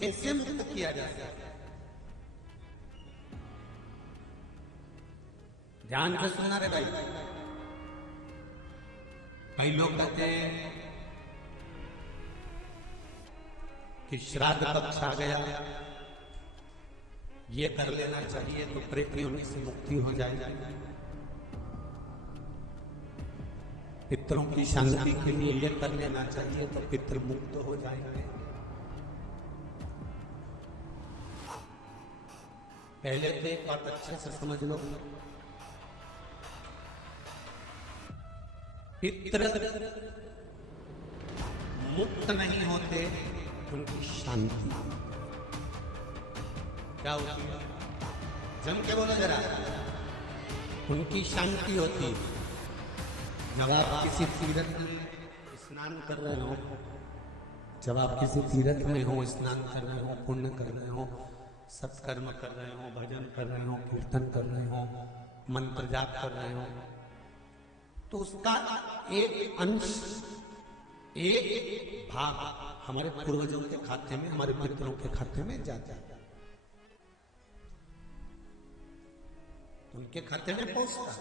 कैसे मुक्त किया जा सकता है? ध्यान से सुनना रे भाई। कई लोग कहते हैं कि श्राद्ध पक्ष आ गया, ये कर लेना चाहिए तो प्रेत योनि से मुक्ति हो जाएगी। पितरों की शांति के लिए ये कर लेना चाहिए तो पितर मुक्त हो जाएंगे। पहले तो एक बात अच्छे से समझ लो, पितर मुक्त नहीं होते, उनकी शांति क्या होती है? जम के बोलो जरा। उनकी शांति होती है। जब आप किसी तीर्थ में स्नान कर रहे हो, जब आप किसी तीर्थ में हो, स्नान कर रहे हो, पुण्य कर रहे हो, सत्कर्म कर रहे हो, भजन कर रहे हो, कीर्तन कर रहे हो, मंत्र जाप कर रहे हो, तो उसका एक अंश, एक भाग हमारे पूर्वजों के खाते में, हमारे पितरों के खाते में जाता है, उनके खाते में पहुंचता है,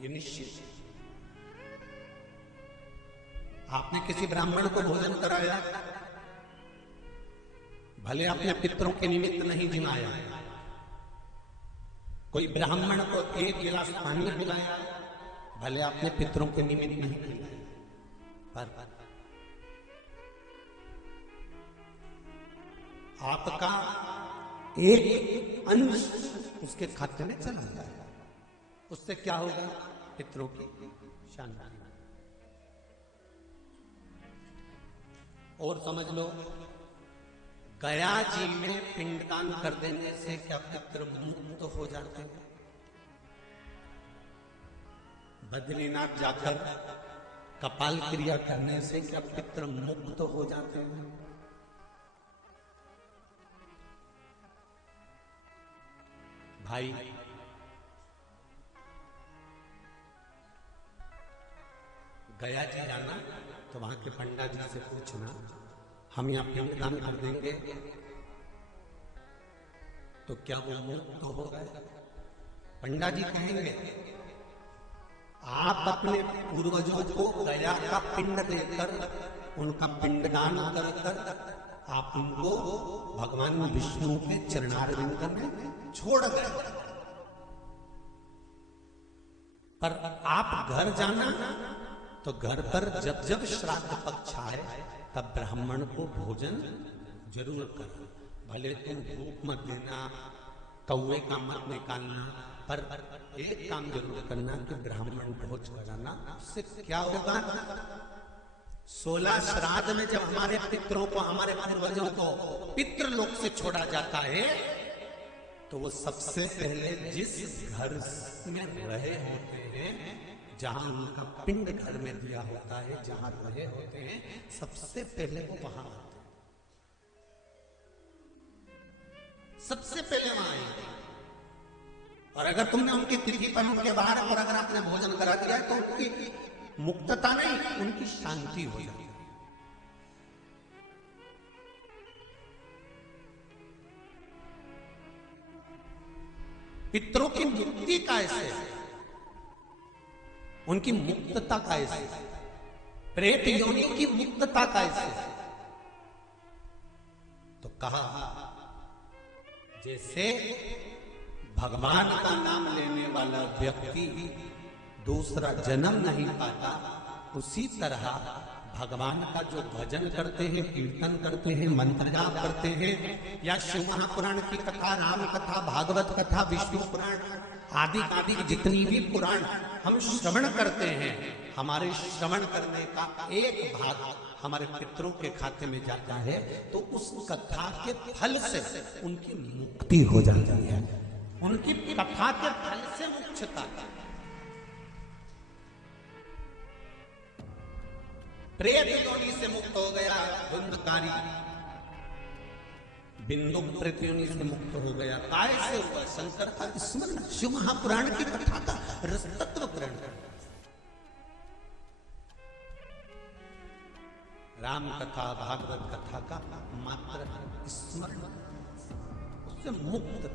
ये निश्चित। आपने किसी ब्राह्मण को भोजन कराया, भले आपने पितरों के निमित्त नहीं जिमाया, कोई ब्राह्मण को एक गिलास पानी पिलाया, भले आपने पितरों के निमित्त नहीं पिलाया, पर आपका एक अंश उसके खाते में चला जाएगा। उससे क्या होगा? पितरों की शांति। और समझ लो, गया जी में पिंडदान कर देने से क्या पितर मुक्त हो जाते हैं? बद्रीनाथ जाकर कपाल क्रिया करने से क्या पितर मुक्त हो जाते हैं? भाई, गया जी जाना तो वहां के पंडा जी से पूछना, हम यहाँ पिंडदान कर देंगे तो क्या वो मुक्त हो गए? पंडा जी कहेंगे, आप अपने पूर्वजों को गया का पिंड देकर, उनका पिंडदान कर कर आप उनको भगवान विष्णु के चरणारविंद में छोड़ गए। पर आप घर जाना तो घर पर जब जब श्राद्ध पक्ष आए तब ब्राह्मण को भोजन जरूर करना। भले तुम भूख मत देना, कौवे का मत निकालना, पर एक काम जरूर करना कि ब्राह्मण भोज कराना। उससे क्या होगा? 16 श्राद्ध में जब हमारे पितरों को, हमारे पूर्वजों को पितृलोक से छोड़ा जाता है, तो वो सबसे पहले जिस घर में रहे होते हैं, जहां उनका पिंड घर में दिया होता है, जहां रहे होते हैं, सबसे पहले वो वहां आते हैं, सबसे पहले वहां आएंगे। और अगर तुमने उनकी तिथि पर उनके बाहर और अगर आपने भोजन करा दिया तो उनकी मुक्तता नहीं, उनकी शांति हो जाती है। पितरों की मुक्ति कैसे? उनकी मुक्तता कैसे? प्रेत योनि की मुक्तता कैसे? तो कहा, जैसे भगवान का नाम लेने वाला व्यक्ति दूसरा जन्म नहीं पाता, उसी तरह भगवान का जो भजन करते हैं, कीर्तन करते हैं, मंत्र जाप करते हैं, या शिव महापुराण की कथा, राम कथा, भागवत कथा, विष्णु पुराण आदि आदि जितनी भी पुराण हम श्रवण करते हैं, हमारे श्रवण करने का एक भाग हमारे पितरों के खाते में जाता है, तो उस कथा के फल से उनकी मुक्ति हो जाती है। उनकी कथा के फल से मुक्तता। प्रेत योनि से मुक्त हो गया धुंधकारी, बिंदु प्रेत योनि से मुक्त हो गया। काय से हुआ? शंकर का स्मरण, शिव महापुराण की कथा का रसतत्व ग्रहण। राम कथा भागवत कथा का मात्र स्मरण, उससे मुक्त था।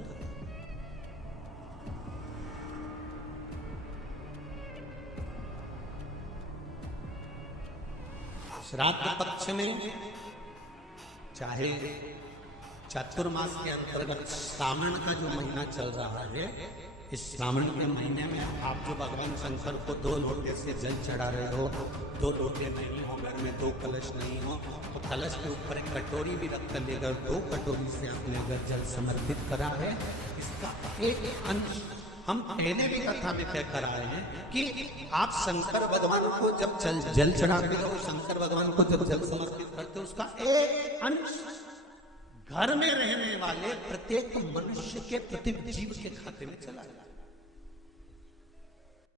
श्राद्ध पक्ष में चाहे चातुर्मास के अंतर्गत श्रावण का जो महीना चल रहा है, इस श्रावण के महीने में आप जो भगवान शंकर को 2 लोटे से जल चढ़ा रहे हो, 2 लोटे नहीं हो, घर में 2 कलश नहीं हो, तो कलश के ऊपर एक कटोरी भी रख कर लेकर 2 कटोरी से आपने अगर जल समर्पित करा है, इसका एक अंश हम पहले भी कथा में तय कराए हैं कि आप शंकर भगवान को जब जल चढ़ाते हो, शंकर भगवान को जब जल समर्पित करते हो, उसका एक अंश घर में रहने वाले प्रत्येक मनुष्य के, प्रत्येक जीव के खाते में चला जाता है।